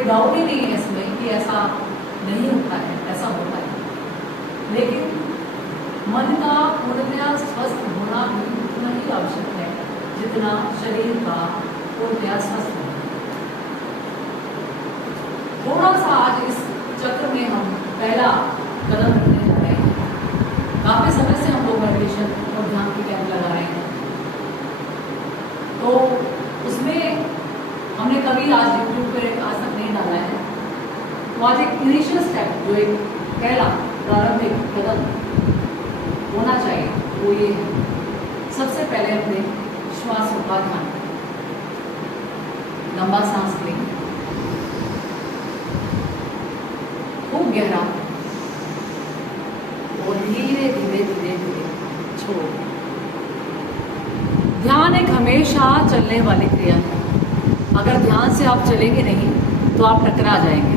कोई डाउट ही नहीं है इसमें कि ऐसा नहीं होता है, ऐसा होता है। लेकिन मन का पूर्णतया स्वस्थ होना भी उतना ही आवश्यक है जितना शरीर का पूर्णतया स्वस्थ होना। थोड़ा सा आज इस चक्र में हम पहला कदम रखने जा रहे हैं। काफी समय से हम लोग मेडिटेशन और ध्यान के कैंप लगा रहे हैं, तो उसमें हमने कभी आज यूट्यूब पे आज तक नहीं डाला है। तो आज एक इनिशियल स्टेप, जो एक पहला प्रारंभिक कदम होना चाहिए, वो ये है, सबसे पहले अपने श्वासों का ध्यान। लंबा सांस लें, खूब गहरा, और धीरे धीरे धीरे धीरे छोड़। ध्यान एक हमेशा चलने वाली क्रिया है। अगर ध्यान से आप चलेंगे नहीं तो आप टकरा जाएंगे।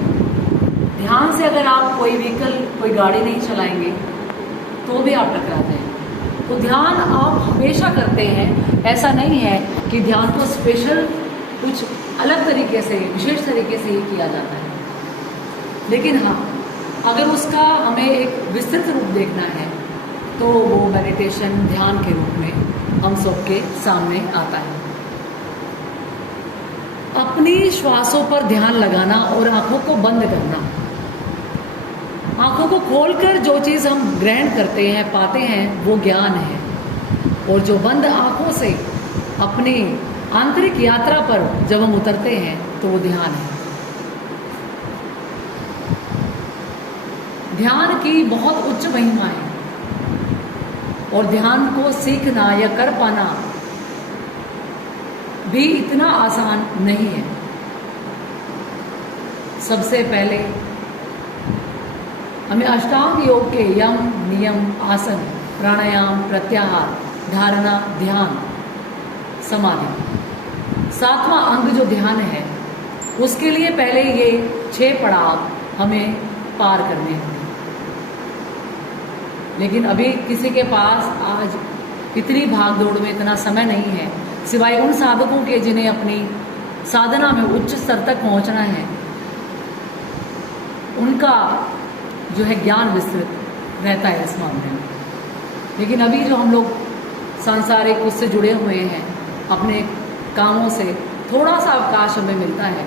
ध्यान से अगर आप कोई व्हीकल, कोई गाड़ी नहीं चलाएंगे तो भी आप टकरा जाएंगे। तो ध्यान आप हमेशा करते हैं, ऐसा नहीं है कि ध्यान को स्पेशल कुछ अलग तरीके से, विशेष तरीके से ही किया जाता है। लेकिन हाँ, अगर उसका हमें एक विस्तृत रूप देखना है तो वो मेडिटेशन ध्यान के रूप में हम सबके सामने आता है। अपनी श्वासों पर ध्यान लगाना और आंखों को बंद करना। आंखों को खोलकर जो चीज़ हम ग्रहण करते हैं, पाते हैं, वो ज्ञान है। और जो बंद आंखों से अपनी आंतरिक यात्रा पर जब हम उतरते हैं तो वो ध्यान है। ध्यान की बहुत उच्च महिमा है, और ध्यान को सीखना या कर पाना भी इतना आसान नहीं है। सबसे पहले हमें अष्टांग योग के यम, नियम, आसन, प्राणायाम, प्रत्याहार, धारणा, ध्यान, समाधि, 7वां अंग जो ध्यान है, उसके लिए पहले ये 6 पड़ाव हमें पार करने होंगे। लेकिन अभी किसी के पास आज इतनी भाग दौड़ में इतना समय नहीं है, सिवाय उन साधकों के जिन्हें अपनी साधना में उच्च स्तर तक पहुंचना है। उनका जो है ज्ञान विस्तृत रहता है इस मामले में। लेकिन अभी जो हम लोग सांसारिक उससे जुड़े हुए हैं, अपने कामों से थोड़ा सा अवकाश हमें मिलता है,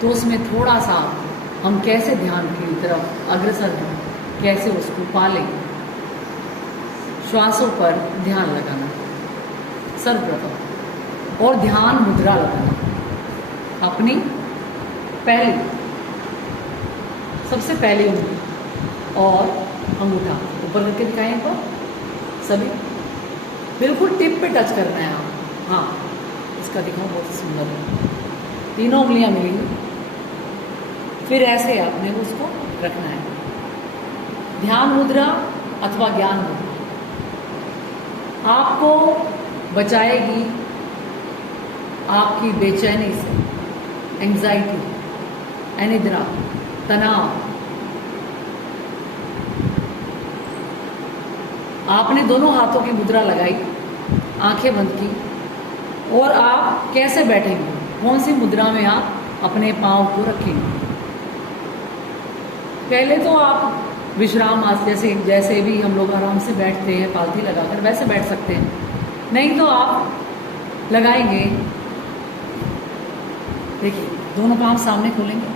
तो उसमें थोड़ा सा हम कैसे ध्यान की तरफ अग्रसर हैं, कैसे उसको पालें। श्वासों पर ध्यान लगाना सर्वप्रथम, और ध्यान मुद्रा लगाना। अपनी पहली, सबसे पहली उंगली और अंगूठा ऊपर करके दिखाएं एक बार सभी, बिल्कुल टिप पे टच करना है आप। हाँ, इसका दिखाओ, बहुत सुंदर है। तीनों उंगलियां मिलेंगी, फिर ऐसे आपने उसको रखना है। ध्यान मुद्रा अथवा ज्ञान मुद्रा आपको बचाएगी आपकी बेचैनी से, एंजाइटी, अनिद्रा, तनाव। आपने दोनों हाथों की मुद्रा लगाई, आंखें बंद की, और आप कैसे बैठेंगे, कौन सी मुद्रा में आप अपने पाँव को रखेंगे। पहले तो आप विश्राम आसन जैसे भी हम लोग आराम से बैठते हैं पालथी लगाकर, वैसे बैठ सकते हैं। नहीं तो आप लगाएंगे, देखिए दोनों पाँव सामने खोलेंगे,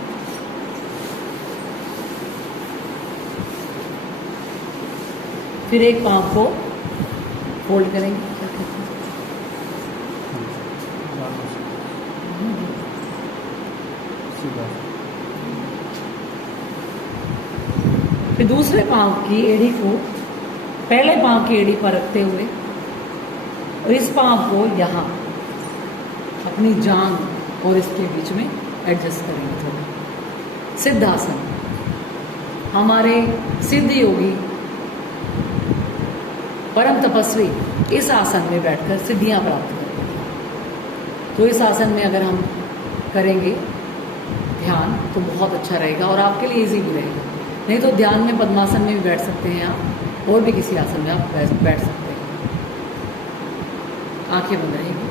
फिर एक पाँव को फोल्ड करेंगे, फिर दूसरे पाँव की एड़ी को पहले पाँव की एड़ी पर रखते हुए, और इस पाँव को यहाँ अपनी जांघ और इसके बीच में एडजस्ट करेंगे थोड़ा। सिद्धासन, हमारे सिद्ध योगी परम तपस्वी इस आसन में बैठकर सिद्धियां प्राप्त करते हैं। तो इस आसन में अगर हम करेंगे ध्यान तो बहुत अच्छा रहेगा और आपके लिए इजी भी रहेगा। नहीं तो ध्यान में पद्मासन में भी बैठ सकते हैं आप, और भी किसी आसन में आप बैठ सकते हैं। आंखें बंद रहेंगी।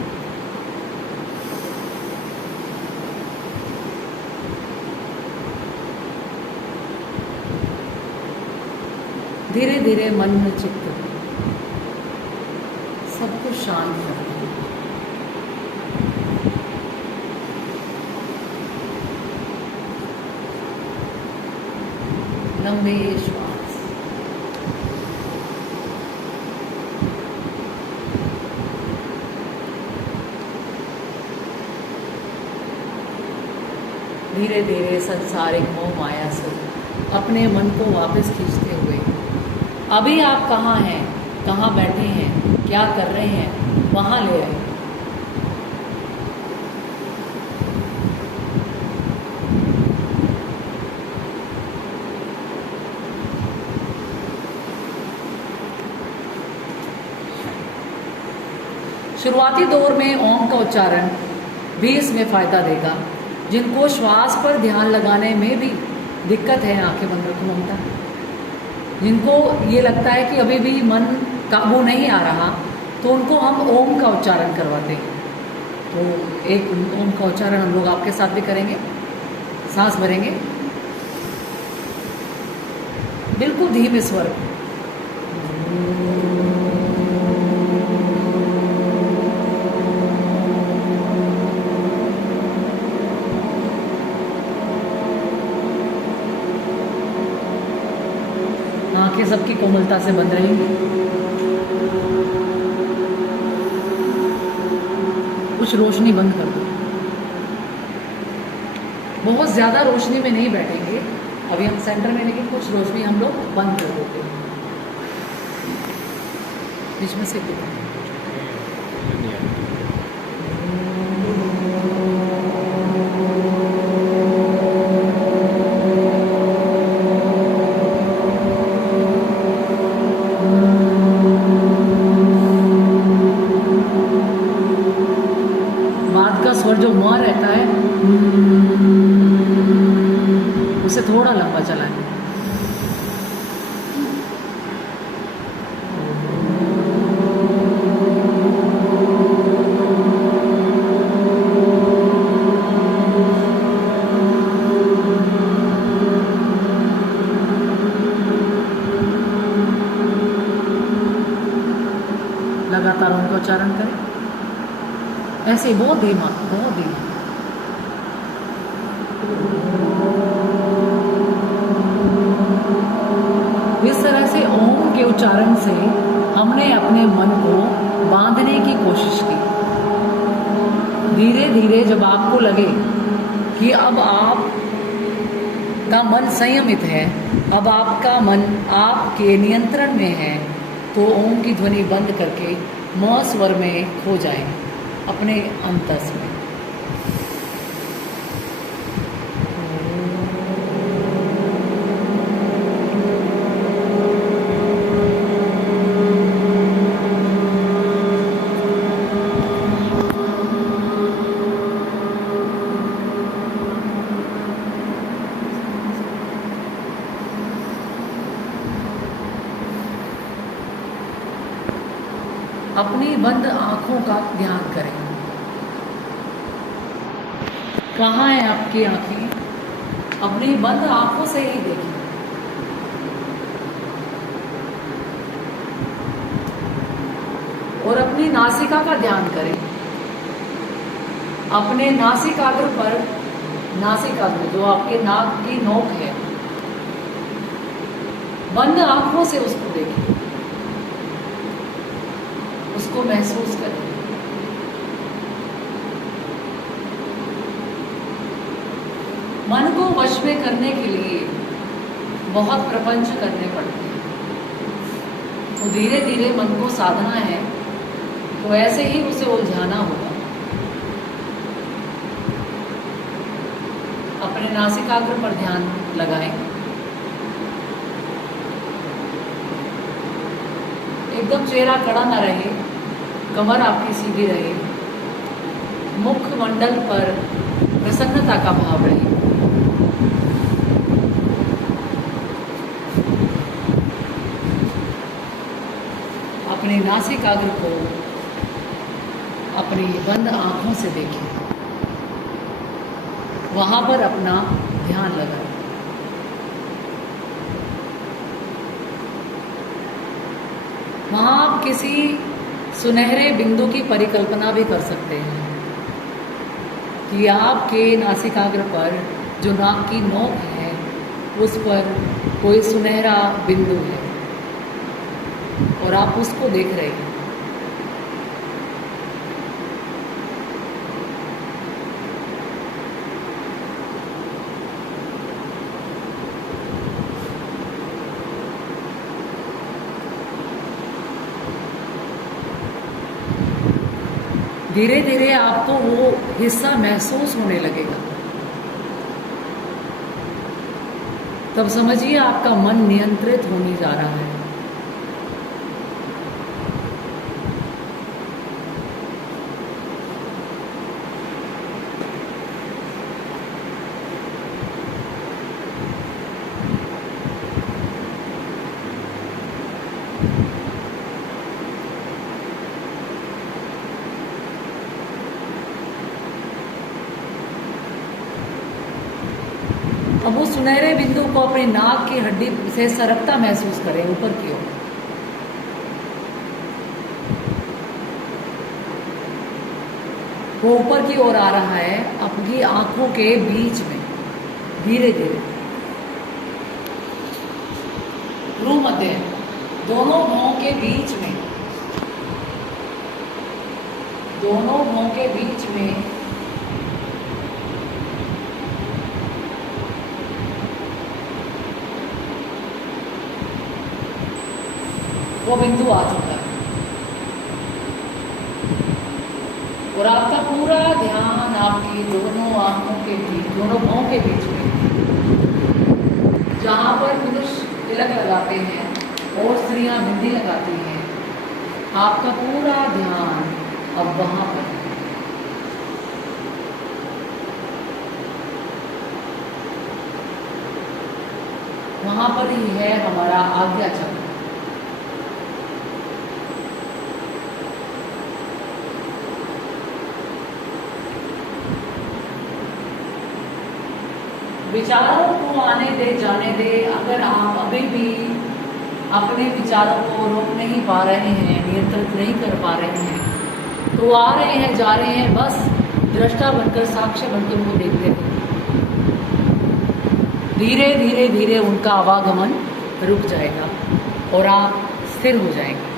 धीरे धीरे मन में चित्त सब कुछ शांत कर दें। लंबे श्वास, धीरे धीरे संसारिक मोह माया से अपने मन को वापस खींचते हुए अभी आप कहाँ हैं, कहाँ बैठे हैं, क्या कर रहे हैं, वहाँ ले आए। शुरुआती दौर में ओम का उच्चारण भी इसमें फायदा देगा। जिनको श्वास पर ध्यान लगाने में भी दिक्कत है, आंखें बंद रखो ममता, जिनको ये लगता है कि अभी भी मन काबू नहीं आ रहा, तो उनको हम ओम का उच्चारण करवाते हैं। तो एक ओम का उच्चारण हम लोग आपके साथ भी करेंगे। सांस भरेंगे बिल्कुल धीमे स्वर। आंखें सबकी कोमलता से बंद रहेंगी। कुछ रोशनी बंद कर दो। बहुत ज्यादा रोशनी में नहीं बैठेंगे अभी हम सेंटर में, लेकिन कुछ रोशनी हम लोग बंद कर देते हैं बीच में से। स्वर जो म रहता है उसे थोड़ा लंबा चलाएं। लगातार उनका उच्चारण करें ऐसे, बहुत धीमा, बहुत धीमा। इस तरह से ओम के उच्चारण से हमने अपने मन को बांधने की कोशिश की। धीरे धीरे जब आपको लगे कि अब आप का मन संयमित है, अब आपका मन आपके नियंत्रण में है, तो ओम की ध्वनि बंद करके म स्वर में खो जाए अपने अंतस में। अपनी बंद आंखों का ध्यान करें। कहाँ है आपकी आंखें? अपनी बंद आंखों से ही देखें। और अपनी नासिका का ध्यान करें। अपने नासिकाग्र पर, नासिकाग्र जो आपके नाक की नोक है, बंद आंखों से उसको देखें, उसको महसूस करें। मन को वश में करने के लिए बहुत प्रपंच करने पड़ते हैं। तो धीरे धीरे मन को साधना है, तो ऐसे ही उसे उलझाना होगा। अपने नासिकाग्र पर ध्यान लगाएं। एकदम चेहरा कड़ा ना रहे, कमर आपकी सीधी रहे, मुखमंडल पर प्रसन्नता का भाव रहे। अपने नासिकाग्र को अपनी बंद आंखों से देखें, वहां पर अपना ध्यान लगाएं। वहाँ आप किसी सुनहरे बिंदु की परिकल्पना भी कर सकते हैं कि आपके नासिकाग्र पर जो नाक की नोक है उस पर कोई सुनहरा बिंदु है और आप उसको देख रहे हैं। धीरे धीरे आपको वो हिस्सा महसूस होने लगेगा। तब समझिए आपका मन नियंत्रित होने जा रहा है। अब वो सुनहरे बिंदु को अपनी नाक की हड्डी से सरकता महसूस करें ऊपर की ओर। वो ऊपर की ओर आ रहा है अपनी आंखों के बीच में, धीरे धीरे भ्रू मध्य दोनों भौं के बीच में, दोनों भौं के बीच में वो बिंदु आ चुका है और आपका पूरा ध्यान आपकी दोनों आंखों के बीच, दोनों भौं के बीच में, जहाँ पर पुरुष तिलक लगाते हैं और स्त्रियां बिंदी लगाती हैं, आपका पूरा ध्यान अब वहाँ पर है। वहाँ पर ही है हमारा आज्ञा चक्र। विचारों को आने दे, जाने दे। अगर आप अभी भी अपने विचारों को रोक नहीं पा रहे हैं, नियंत्रित नहीं कर पा रहे हैं, तो आ रहे हैं, जा रहे हैं, बस दृष्टा बनकर, साक्ष्य बनकर उनको देखते हैं। धीरे धीरे धीरे उनका आवागमन रुक जाएगा और आप स्थिर हो जाएंगे।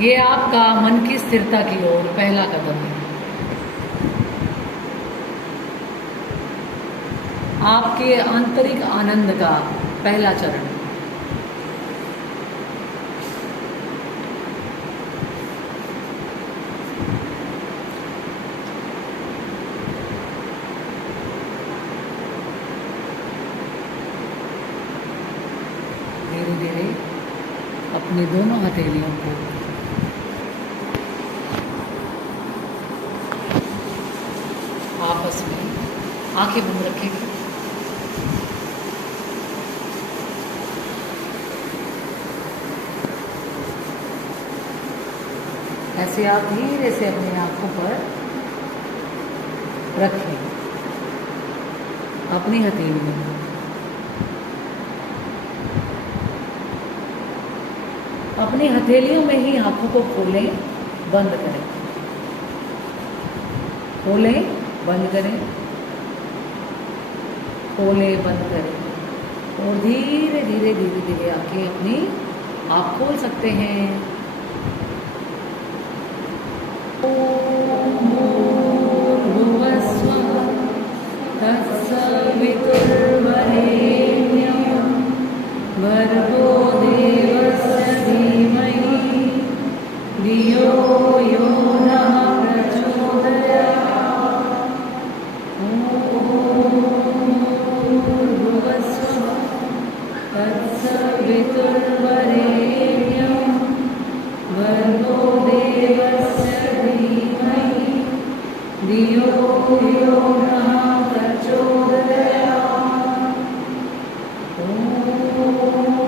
ये आपका मन की स्थिरता की ओर पहला कदम है। आपके आंतरिक आनंद का पहला चरण। धीरे धीरे अपनी दोनों हथेलियों को आपस में आंखें बंद रखेंगे। ऐसे आप धीरे से अपनी आंखों पर रखें अपनी हथेलियों को। अपनी हथेलियों में ही आंखों को खोलें, बंद करें, खोलें, बंद करें, खोलें, बंद करें और धीरे धीरे धीरे धीरे आंखें अपनी आप खोल सकते हैं। ओम भूर्भुवस्सुः तत्सवितुर्वरेण्यं भर्गो देवस्य धीमहि धियो यो नः प्रचोदयात्। ओम भूर्भुवस्सुः तत्सवितुर्वरेण्यं भर्गो देवस्य धीमहि धियो यो नः प्रचोदयात्। ओम